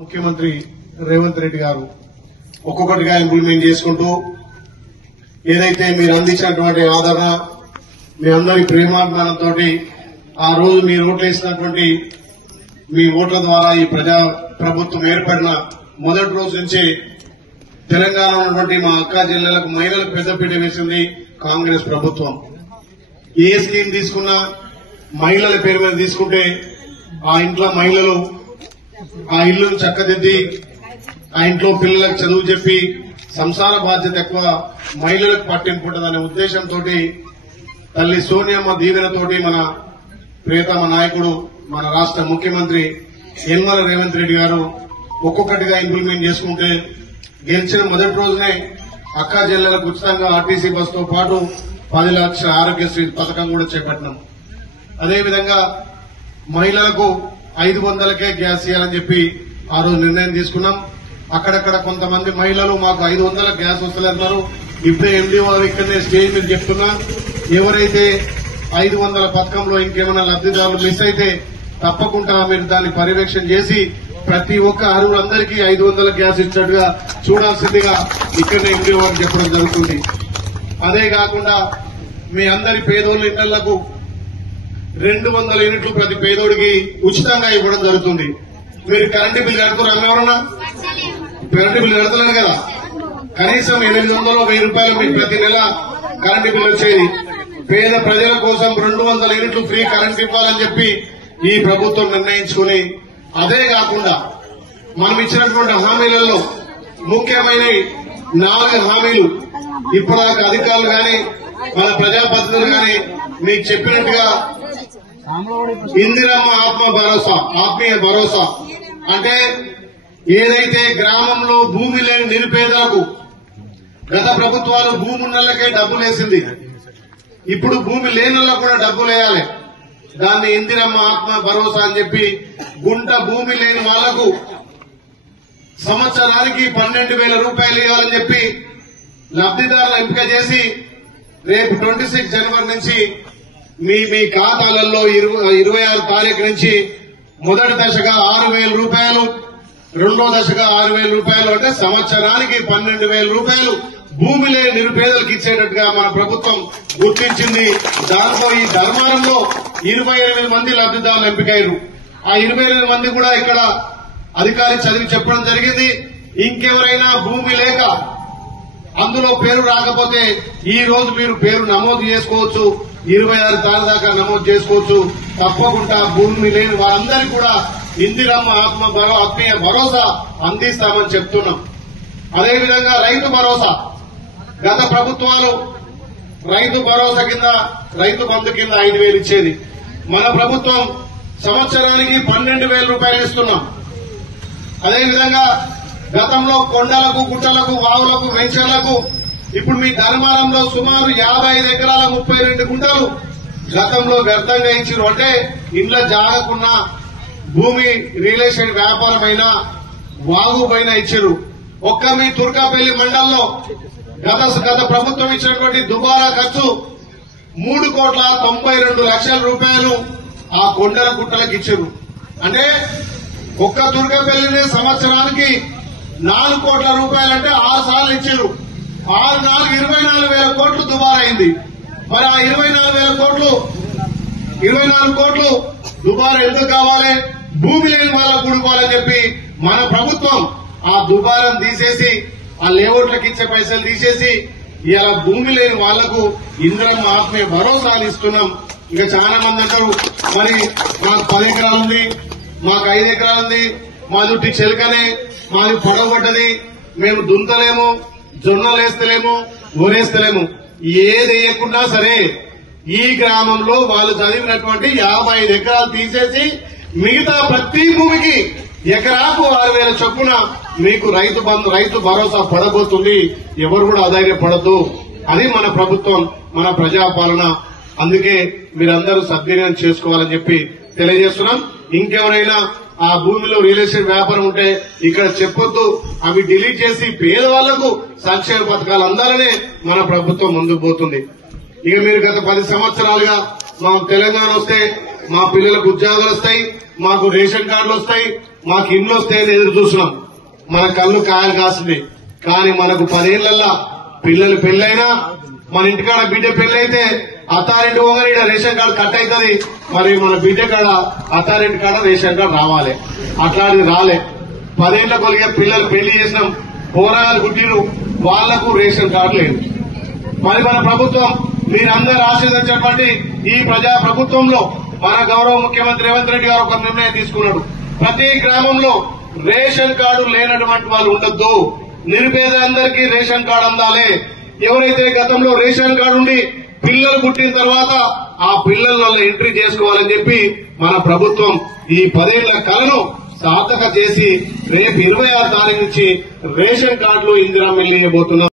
ముఖ్యమంత్రి రేవంత్ రెడ్డి గారు ఒక్కొక్కటిగా ఇంప్లిమెంట్ చేసుకుంటూ ఏదైతే మీరు అందించినటువంటి ఆదరణ మీ అందరి ప్రేమాభిమానంతో ఆ రోజు మీరు ఓట్లేసినటువంటి మీ ఓట్ల ద్వారా ఈ ప్రజా ప్రభుత్వం ఏర్పడిన మొదటి రోజు నుంచే తెలంగాణలో ఉన్నటువంటి మా అక్క జిల్లాలకు మహిళలకు పెద్దపీట వేసింది కాంగ్రెస్ ప్రభుత్వం. ఏ స్కీమ్ తీసుకున్నా మహిళల పేరు మీద తీసుకుంటే ఆ ఇంట్లో మహిళలు ఆ ఇల్లును చక్కదిద్ది ఆ ఇంట్లో పిల్లలకు చదువు చెప్పి సంసార బాధ్యత ఎక్కువ మహిళలకు పట్టింపు ఉంటుందనే ఉద్దేశంతో తల్లి సోనియమ్మ దీవెనతోటి మన ప్రియతమ నాయకుడు మన రాష్ట్ర ముఖ్యమంత్రి యనమల రేవంత్ రెడ్డి గారు ఒక్కొక్కటిగా ఇంప్లిమెంట్ చేసుకుంటే గెలిచిన మొదటి రోజునే అక్కా జిల్లాలకు ఉచితంగా ఆర్టీసీ బస్సుతో పాటు 10 లక్షల ఆరోగ్యశ్రీ పథకం కూడా చేపట్టినాం. అదేవిధంగా మహిళలకు 500కే గ్యాస్ ఇవ్వాలని చెప్పి ఆ రోజు నిర్ణయం తీసుకున్నాం. అక్కడక్కడ కొంతమంది మహిళలు మాకు 500 గ్యాస్ వస్తలేన్నారు. ఇప్పుడే ఎండీ వారు ఇక్కడనే స్టేజ్ మీద చెప్తున్నా, ఎవరైతే 500 పథకంలో ఇంకేమైనా లబ్దిదారులు మిస్ అయితే తప్పకుండా మీరు దాన్ని పర్యవేక్షణ చేసి ప్రతి ఒక్క అర్హులందరికీ 500 గ్యాస్ ఇచ్చినట్టుగా చూడాల్సిందిగా ఇక్కడనే ఎండీ వారు చెప్పడం జరుగుతుంది. అదే కాకుండా మీ అందరి పేదోళ్ల ఇళ్లకు 200 యూనిట్లు ప్రతి పేదోడికి ఉచితంగా ఇవ్వడం జరుగుతుంది. మీరు కరెంటు బిల్లు కడుతున్నారు ఎవరన్నా? కరెంటు బిల్లు కడతలేదు కదా. కనీసం 800 1000 రూపాయలు మీకు ప్రతి నెల కరెంటు బిల్లు వచ్చేది. పేద ప్రజల కోసం 200 యూనిట్లు ఫ్రీ కరెంటు ఇవ్వాలని చెప్పి ఈ ప్రభుత్వం నిర్ణయించుకుని, అదే కాకుండా మనం ఇచ్చినటువంటి హామీలలో ముఖ్యమైన 4 హామీలు ఇప్పటిదాకా అధికారులు గాని మన ప్రజాప్రతినిధులు గాని మీకు చెప్పినట్టుగా ఇందిరమ్మ ఆత్మీయ భరోసా అంటే ఏదైతే గ్రామంలో భూమి లేని నిరుపేదలకు గత ప్రభుత్వాలు భూమి ఉన్నోళ్ళకే డబ్బులు వేసింది, ఇప్పుడు భూమి లేనోళ్ళకు కూడా డబ్బులు వేయాలి. దాన్ని ఇందిరమ్మ ఆత్మ భరోసా అని చెప్పి గుంట భూమి లేని వాళ్లకు సంవత్సరానికి 12,000 రూపాయలు ఇవ్వాలని చెప్పి లబ్దిదారులు ఎంపిక చేసి రేపు 26 జనవరి నుంచి మీ ఖాతాలలో 26 తారీఖు నుంచి మొదటి దశగా 6,000 రూపాయలు, రెండో దశగా 6,000 రూపాయలు, అంటే సంవత్సరానికి 12,000 రూపాయలు భూమి లేని నిరుపేదలకు ఇచ్చేటట్టుగా మన ప్రభుత్వం గుర్తించింది. దాంతో ఈ ధర్మారంలో 28 మంది లబ్దిదారులు ఎంపికయ్యారు. ఆ 28 మంది కూడా ఇక్కడ అధికారి చదివి చెప్పడం జరిగింది. ఇంకెవరైనా భూమి లేక అందులో పేరు రాకపోతే ఈ రోజు మీరు పేరు నమోదు చేసుకోవచ్చు. 26 తారీఖు దాకా నమోదు చేసుకోవచ్చు. తప్పకుండా భూమి లేని వారందరికీ కూడా ఇందిరమ్మ ఆత్మీయ భరోసా అందిస్తామని చెప్తున్నాం. అదేవిధంగా రైతు భరోసా, గత ప్రభుత్వాలు రైతు భరోసా కింద రైతు బంధు కింద 5,000 ఇచ్చేది. మన ప్రభుత్వం సంవత్సరానికి 12,000 రూపాయలు ఇస్తున్నాం. అదేవిధంగా గతంలో కొండలకు గుట్టలకు వావులకు వెంచర్లకు ఇప్పుడు మీ ధర్మారంలో సుమారు 55 ఎకరాల 32 గుంటలు గతంలో వ్యర్థంగా ఇచ్చారు. అంటే ఇండ్ల జాగకున్న భూమి రియల్ ఎస్టేట్ వ్యాపారమైన వాగు పైన ఇచ్చారు. ఒక్క మీ తుర్కాపల్లి మండలంలో గత ప్రభుత్వం ఇచ్చినటువంటి దుబారా ఖర్చు 3,92,00,000 రూపాయలు ఆ కొండల గుట్టలకు ఇచ్చారు. అంటే ఒక్క తుర్కాపల్లిని సంవత్సరానికి 4 కోట్ల రూపాయలంటే 6 సార్లు ఇచ్చారు. 6 4 24,000 కోట్లు దుబారా అయింది. మరి ఆ 24 కోట్లు దుబారా ఎందుకు కావాలి? భూమి లేని వాళ్ళకు కూడుకోవాలని చెప్పి మన ప్రభుత్వం ఆ దుబారం తీసేసి ఆ లేఅవుట్లకు ఇచ్చే పైసలు తీసేసి ఇలా భూమి లేని వాళ్లకు ఇందిరమ్మ ఆత్మీయ భరోసాలు ఇస్తున్నాం. ఇంకా చాలా మంది అంటారు, మరి మాకు 10 ఎకరాలు ఉంది, మాకు 5 ఎకరాలు ఉంది, మా చుట్టూ చెలకనే, మాది పొడవబడ్డది, మేము దుంతలేము, జొన్నలు వేస్తలేము, ఊరేస్తలేము. ఏది వేయకుండా సరే ఈ గ్రామంలో వాళ్ళు చదివినటువంటి 55 ఎకరాలు తీసేసి మిగతా ప్రతి భూమికి ఎకరాకు 6,000 చొప్పున మీకు రైతు భరోసా పడబోతుంది. ఎవరు కూడా అధైర్యపడద్దు. అది మన ప్రభుత్వం, మన ప్రజాపాలన. అందుకే మీరందరూ సద్వినియోగం చేసుకోవాలని చెప్పి తెలియజేస్తున్నాం. ఇంకెవరైనా ఆ భూమిలో రియల్ ఎస్టేట్ వ్యాపారం ఉంటే ఇక్కడ చెప్పొద్దు, అవి డిలీట్ చేసి పేదవాళ్లకు సంక్షేమ పథకాలు అందాలనే మన ప్రభుత్వం ముందుకు పోతుంది. ఇక మీరు గత 10 సంవత్సరాలుగా మా తెలంగాణ వస్తే మా పిల్లలకు ఉద్యోగాలు వస్తాయి, మాకు రేషన్ కార్డులు వస్తాయి, మాకు ఇండ్లు వస్తాయని ఎదురు చూస్తున్నాం. మన కళ్ళు కాయలు కాస్తుంది. కానీ మనకు 10 ఏళ్లల్లా పిల్లలు పెళ్లైనా, మన ఇంటికాడ బిడ్డ పెళ్లైతే అత్తారింటి పోగానే రేషన్ కార్డు కట్ అవుతుంది. మరి మన బిడ్డ కాడ అత్తారింటి కాడ రేషన్ కార్డు రావాలి. అట్లాంటిది రాలే. 10 ఏళ్ల కొలిగే పిల్లలు పెళ్లి చేసినాం, పోరాగాలు పుట్టిరు, వాళ్లకు రేషన్ కార్డు లేదు. మరి మన ప్రభుత్వం మీరందరూ ఆశీర్వదించినటువంటి ఈ ప్రజా ప్రభుత్వంలో మన గౌరవ ముఖ్యమంత్రి రేవంత్ రెడ్డి గారు ఒక నిర్ణయం తీసుకున్నాడు. ప్రతి గ్రామంలో రేషన్ కార్డు లేనటువంటి వాళ్ళు ఉండొద్దు. నిరుపేదలందరికీ రేషన్ కార్డు అందాలి. ఎవరైతే గతంలో రేషన్ కార్డు ఉండి పిల్లలు పుట్టిన తర్వాత ఆ పిల్లల ఎంట్రీ చేసుకోవాలని చెప్పి మన ప్రభుత్వం ఈ 10 ఏళ్ల కలను సార్థక చేసి రేపు 26 తారీఖు నుంచి రేషన్ కార్డులు ఇందిరా మిల్లు ఇవ్వబోతున్నాం.